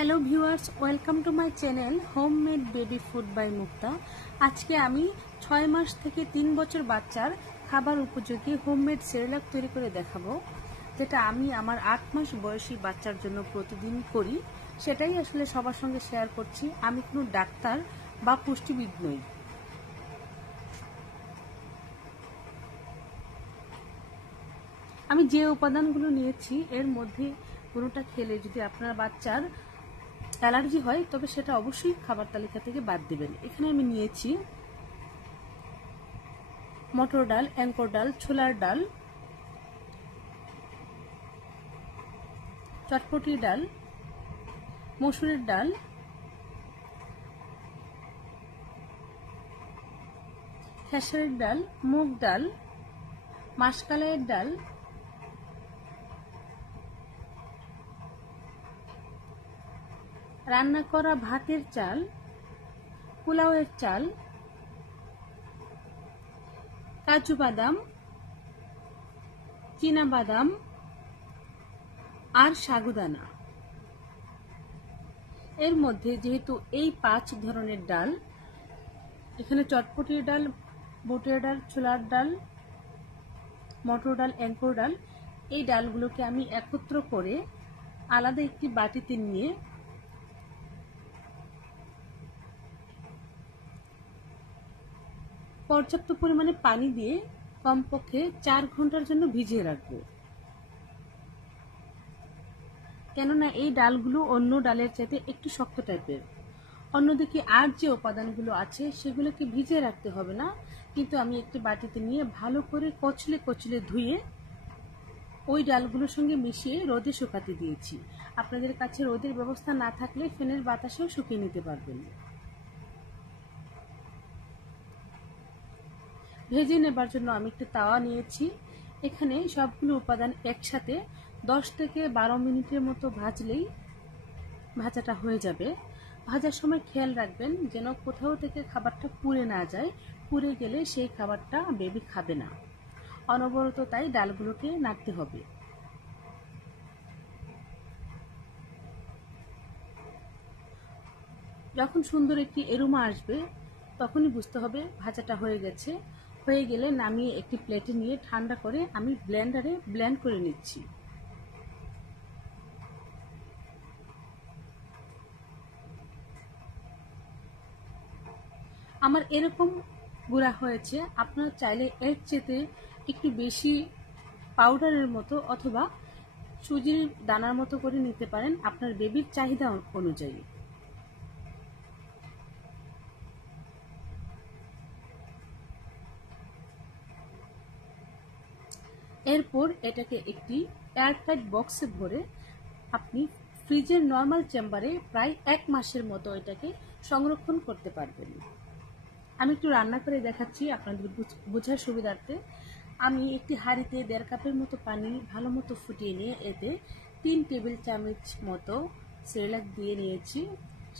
Hello viewers, welcome to my channel homemade baby food by Mukta. আজকে আমি 6 মাস থেকে 3 বছর বাচ্চার খাবার উপযোগী হোমমেড সেরেলাক তৈরি করে দেখাবো, যেটা আমি আমার 8 মাস বয়সী বাচ্চার জন্য প্রতিদিন করি। সেটাই আসলে সবার সঙ্গে শেয়ার করছি। আমি কোনো ডাক্তার বা পুষ্টিবিদ নই। আমি যে উপাদানগুলো নিয়েছি এর মধ্যে কোনোটা খেলে যদি আপনার বাচ্চার অ্যালার্জি হয় তবে সেটা অবশ্যই খাবার তালিকা থেকে বাদ দিবেন। এখানে আমি নিয়েছি মটর ডাল, অ্যাঙ্কর ডাল, ছোলার ডাল, চটপটি ডাল, মসুরের ডাল, খেসারির ডাল, মুগ ডাল, মাসকলাইয়ের ডাল, রান্না করা ভাতের চাল, পোলাওয়ের চাল, কাজু বাদাম, চীনা বাদাম আর সাগুদানা। এর মধ্যে যেহেতু এই 5 ধরনের ডাল, এখানে চটপটির ডাল, বুটের ডাল, ছোলার ডাল, মটর ডাল, অ্যাঙ্কর ডাল, এই ডালগুলোকে আমি একত্র করে আলাদা একটি বাটিতে নিয়ে পর্যাপ্ত পরিমাণে পানি দিয়ে কমপক্ষে 4 ঘন্টার জন্য ভিজিয়ে রাখবো। কেননা এই ডালগুলো অন্য ডালের চাইতে একটু শক্ত টাইপের। অন্যদিকে আর যে উপাদানগুলো আছে সেগুলোকে ভিজিয়ে রাখতে হবে না, কিন্তু আমি একটি বাটিতে নিয়ে ভালো করে কচলে কচলে ধুয়ে ওই ডালগুলোর সঙ্গে মিশিয়ে রোদে শুকাতে দিয়েছি। আপনাদের কাছে রোদের ব্যবস্থা না থাকলে ফ্যানের বাতাসেও শুকিয়ে নিতে পারবেন। ভেজে নেবার জন্য আমি একটি তাওয়া নিয়েছি। এখানে সবগুলো উপাদান একসাথে 10 থেকে 12 মিনিটের মতো ভাজলেই ভাজাটা হয়ে যাবে। ভাজার সময় খেয়াল রাখবেন যেন কোথাও থেকে খাবারটা পুড়ে না যায়। পুড়ে গেলে সেই খাবারটা বেবি খাবে না। অনবরত তাই ডালগুলোকে নাড়তে হবে। যখন সুন্দর একটি এরোমা আসবে তখনই বুঝতে হবে ভাজাটা হয়ে গেছে। হয়ে গেলে নামিয়ে একটি প্লেটে নিয়ে ঠান্ডা করে আমি ব্লেন্ডারে ব্লেন্ড করে নিচ্ছি। আমার এরকম গুঁড়া হয়েছে। আপনারা চাইলে এর চেয়ে একটু বেশি পাউডারের মতো অথবা সুজির দানার মতো করে নিতে পারেন আপনার বেবির চাহিদা অনুযায়ী। এরপর এটাকে একটি এয়ারটাইট বক্সে ভরে আপনি ফ্রিজের নর্মাল চেম্বারে প্রায় 1 মাসের মতো এটাকে সংরক্ষণ করতে পারবেন। আমি একটু রান্না করে দেখাচ্ছি আপনাদের বোঝার সুবিধার্থে। আমি একটি হাঁড়িতে 1.5 কাপের মতো পানি ভালো মতো ফুটিয়ে নিয়ে এতে 3 টেবিল চামচ মতো সেরেলাক দিয়ে নিয়েছি।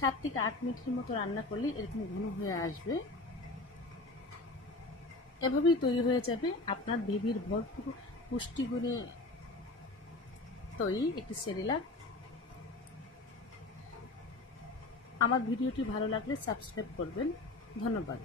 7 থেকে 8 মিনিটের মতো রান্না করলে এরকম ঘন হয়ে আসবে। এভাবেই তৈরি হয়ে যাবে আপনার বেবির ভরপুর পুষ্টিগুণে তৈরি একটি সেরেলাক। আমার ভিডিওটি ভালো লাগলে সাবস্ক্রাইব করবেন। ধন্যবাদ।